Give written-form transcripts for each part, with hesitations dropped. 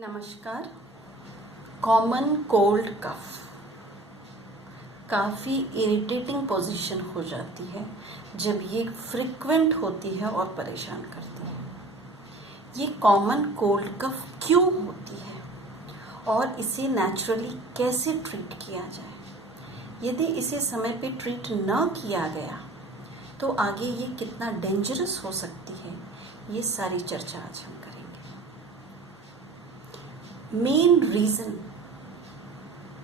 नमस्कार। Common cold कफ काफ़ी irritating position हो जाती है जब ये फ्रिक्वेंट होती है और परेशान करती है। ये कॉमन कोल्ड कफ क्यों होती है और इसे नेचुरली कैसे ट्रीट किया जाए। यदि इसे समय पे ट्रीट न किया गया तो आगे ये कितना डेंजरस हो सकती है, ये सारी चर्चा आज हम करेंगे। मेन रीज़न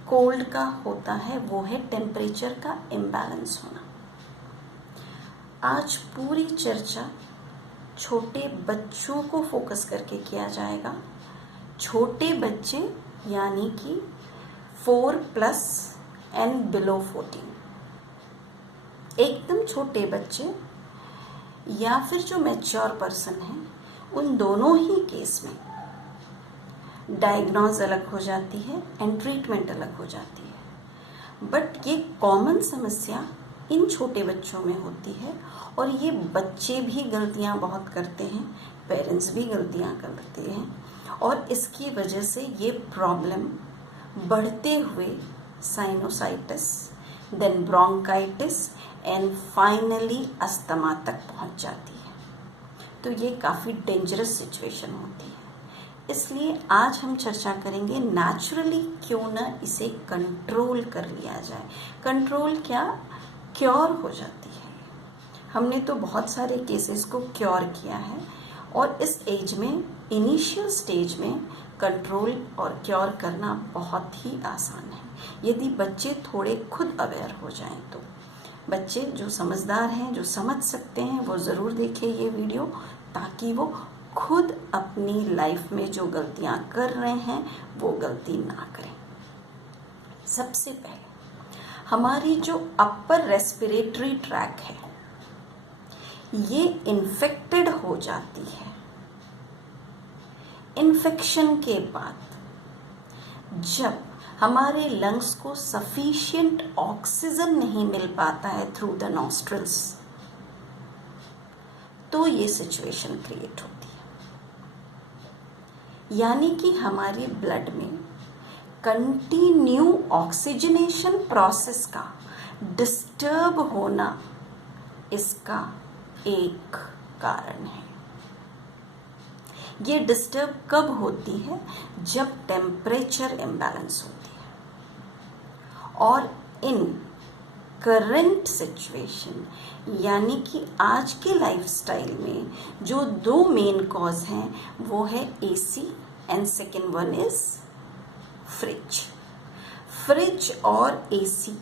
कोल्ड का होता है वो है टेम्परेचर का इम्बैलेंस होना। आज पूरी चर्चा छोटे बच्चों को फोकस करके किया जाएगा। छोटे बच्चे यानी कि 4+ एंड बिलो 14, एकदम छोटे बच्चे या फिर जो मैच्योर पर्सन हैं, उन दोनों ही केस में डायग्नोज अलग हो जाती है एंड ट्रीटमेंट अलग हो जाती है। बट ये कॉमन समस्या इन छोटे बच्चों में होती है और ये बच्चे भी गलतियां बहुत करते हैं, पेरेंट्स भी गलतियां करते हैं और इसकी वजह से ये प्रॉब्लम बढ़ते हुए sinusitis, then bronchitis and finally asthma तक पहुंच जाती है। तो ये काफ़ी डेंजरस सिचुएशन होती है। इसलिए आज हम चर्चा करेंगे नेचुरली क्यों न इसे कंट्रोल कर लिया जाए। कंट्रोल क्या, क्योर हो जाती है। हमने तो बहुत सारे केसेस को क्योर किया है और इस एज में, इनिशियल स्टेज में कंट्रोल और क्योर करना बहुत ही आसान है यदि बच्चे थोड़े खुद अवेयर हो जाएं तो। बच्चे जो समझदार हैं, जो समझ सकते हैं, वो ज़रूर देखें ये वीडियो ताकि वो खुद अपनी लाइफ में जो गलतियां कर रहे हैं वो गलती ना करें। सबसे पहले हमारी जो अपर रेस्पिरेटरी ट्रैक है ये इन्फेक्टेड हो जाती है। इन्फेक्शन के बाद जब हमारे लंग्स को सफिशिएंट ऑक्सीजन नहीं मिल पाता है थ्रू द नॉस्ट्रल्स, तो ये सिचुएशन क्रिएट होती है। यानी कि हमारी ब्लड में कंटिन्यू ऑक्सीजनेशन प्रोसेस का डिस्टर्ब होना इसका एक कारण है। ये डिस्टर्ब कब होती है? जब टेम्परेचर इम्बैलेंस होती है। और इन करंट सिचुएशन यानी कि आज के लाइफस्टाइल में जो दो मेन कॉज हैं वो है AC and second one is fridge. Fridge और एसी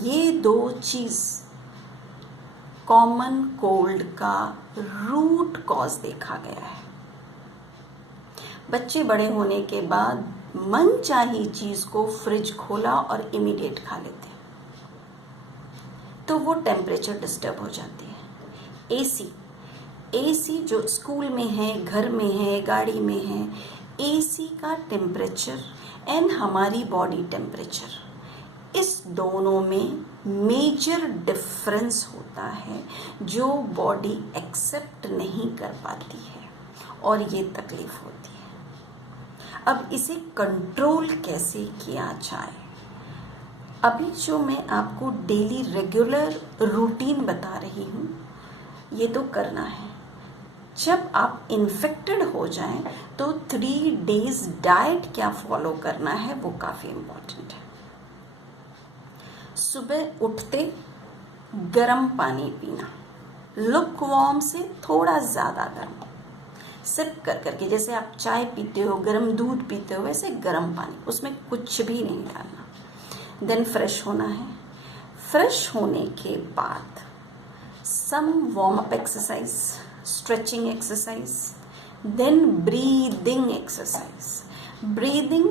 ये दो चीज़ कॉमन कोल्ड का रूट कॉज देखा गया है। बच्चे बड़े होने के बाद मनचाही चीज़ को फ्रिज खोला और इमीडिएट खा लेते हैं, तो वो टेम्परेचर डिस्टर्ब हो जाती है। एसी जो स्कूल में है, घर में है, गाड़ी में है, एसी का टेम्परेचर एंड हमारी बॉडी टेम्परेचर, इस दोनों में मेजर डिफरेंस होता है जो बॉडी एक्सेप्ट नहीं कर पाती है और ये तकलीफ होती है। अब इसे कंट्रोल कैसे किया जाए? अभी जो मैं आपको डेली रेगुलर रूटीन बता रही हूँ ये तो करना है। जब आप इन्फेक्टेड हो जाएं तो 3 days डाइट क्या फॉलो करना है वो काफ़ी इम्पोर्टेंट है। सुबह उठते गर्म पानी पीना, लुक वार्म से थोड़ा ज़्यादा गर्म, सिप कर करके, जैसे आप चाय पीते हो, गर्म दूध पीते हो, वैसे गर्म पानी, उसमें कुछ भी नहीं डालना। देन फ्रेश होना है। फ्रेश होने के बाद some warm up exercise, stretching exercise, then breathing exercise. Breathing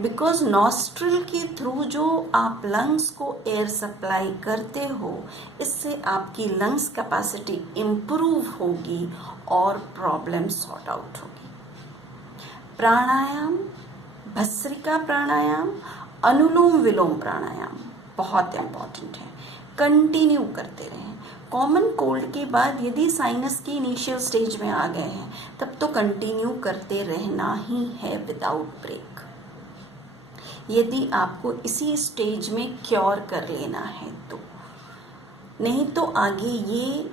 because nostril के थ्रू जो आप लंग्स को एयर सप्लाई करते हो, इससे आपकी लंग्स कैपेसिटी इम्प्रूव होगी और प्रॉब्लम सॉर्ट आउट होगी। प्राणायाम, भस्त्रिका प्राणायाम, अनुलोम विलोम प्राणायाम बहुत इम्पॉर्टेंट है। कंटिन्यू करते रहें। कॉमन कोल्ड के बाद यदि साइनस की इनिशियल स्टेज में आ गए हैं तब तो कंटिन्यू करते रहना ही है विदाउट ब्रेक, यदि आपको इसी स्टेज में क्योर कर लेना है तो। नहीं तो आगे ये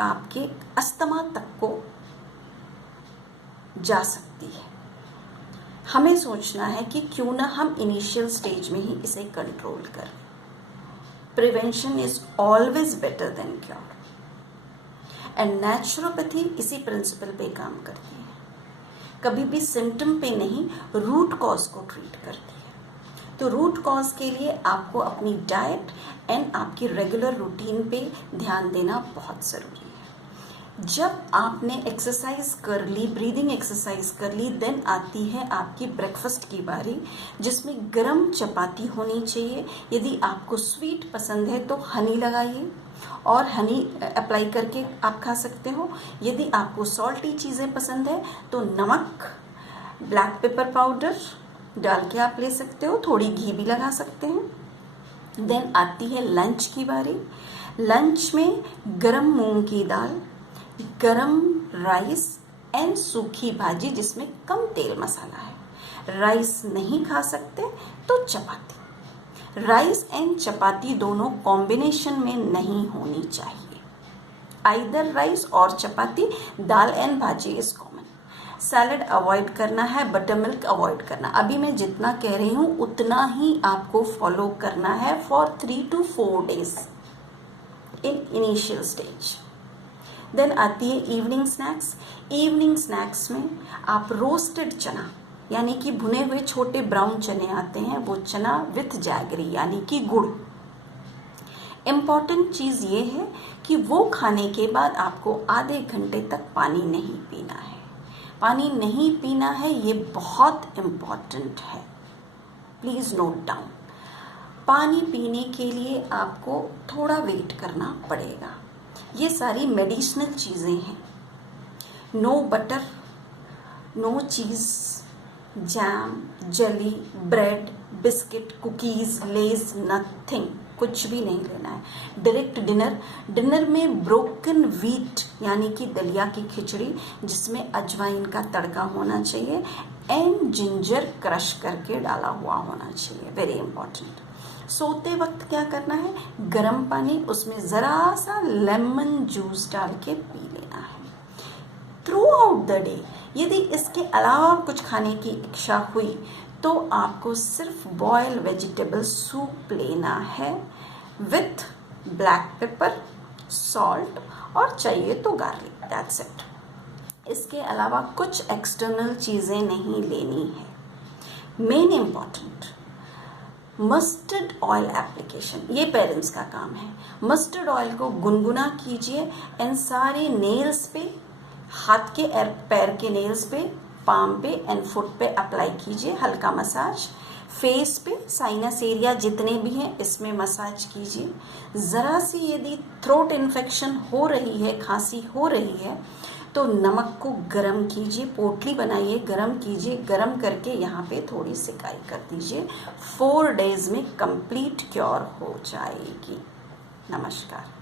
आपके अस्थमा तक को जा सकती है। हमें सोचना है कि क्यों ना हम इनिशियल स्टेज में ही इसे कंट्रोल करें। Prevention is always better than cure, and naturopathy इसी प्रिंसिपल पे काम करती है, कभी भी सिम्टम पे नहीं रूट कॉज को ट्रीट करती है। तो रूट कॉज के लिए आपको अपनी डाइट एंड आपकी रेगुलर रूटीन पे ध्यान देना बहुत ज़रूरी है। जब आपने एक्सरसाइज कर ली, ब्रीदिंग एक्सरसाइज कर ली, देन आती है आपकी ब्रेकफास्ट की बारी, जिसमें गरम चपाती होनी चाहिए। यदि आपको स्वीट पसंद है तो हनी लगाइए और हनी अप्लाई करके आप खा सकते हो। यदि आपको सॉल्टी चीज़ें पसंद है तो नमक, ब्लैक पेपर पाउडर डाल के आप ले सकते हो, थोड़ी घी भी लगा सकते हैं। देन आती है लंच की बारी। लंच में गरम मूंग की दाल, गरम राइस एंड सूखी भाजी जिसमें कम तेल मसाला है। राइस नहीं खा सकते तो चपाती। राइस एंड चपाती दोनों कॉम्बिनेशन में नहीं होनी चाहिए। आइदर राइस और चपाती, दाल एंड भाजी इज कॉमन। सैलड अवॉइड करना है, बटर मिल्क अवॉइड करना। अभी मैं जितना कह रही हूँ उतना ही आपको फॉलो करना है for 3 to 4 days in initial stage. Then आती है इवनिंग स्नैक्स। इवनिंग स्नैक्स में आप रोस्टेड चना यानी कि भुने हुए छोटे ब्राउन चने आते हैं, वो चना विथ जैगरी यानी कि गुड़। इम्पॉर्टेंट चीज़ ये है कि वो खाने के बाद आपको आधे घंटे तक पानी नहीं पीना है। पानी नहीं पीना है, ये बहुत इम्पॉर्टेंट है, प्लीज़ नोट डाउन। पानी पीने के लिए आपको थोड़ा वेट करना पड़ेगा। ये सारी मेडिसिनल चीज़ें हैं। No butter, no cheese, jam, jelly, bread, biscuit, cookies, Lay's, nothing, कुछ भी नहीं लेना है। Direct dinner. डिनर में ब्रोकन व्हीट यानी कि दलिया की खिचड़ी जिसमें अजवाइन का तड़का होना चाहिए एंड जिंजर क्रश करके डाला हुआ होना चाहिए, वेरी इंपॉर्टेंट। सोते वक्त क्या करना है, गर्म पानी, उसमें ज़रा सा लेमन जूस डाल के पी लेना है थ्रू आउट द डे। यदि इसके अलावा कुछ खाने की इच्छा हुई तो आपको सिर्फ बॉयल वेजिटेबल सूप लेना है विथ ब्लैक पेपर, सॉल्ट और चाहिए तो गार्लिक, दैट्स इट। इसके अलावा कुछ एक्सटर्नल चीज़ें नहीं लेनी है। Main important, mustard oil application, ये पेरेंट्स का काम है। मस्टर्ड ऑयल को गुनगुना कीजिए एंड सारे नेल्स पे, हाथ के पैर के नेल्स पे, पाम पे एंड फुट पे अप्लाई कीजिए, हल्का मसाज। फेस पे, साइनस एरिया जितने भी हैं इसमें मसाज कीजिए। ज़रा सी यदि थ्रोट इन्फेक्शन हो रही है, खांसी हो रही है तो नमक को गरम कीजिए, पोटली बनाइए, गरम कीजिए, गरम करके यहाँ पे थोड़ी सिकाई कर दीजिए। 4 days में कंप्लीट क्योर हो जाएगी। नमस्कार।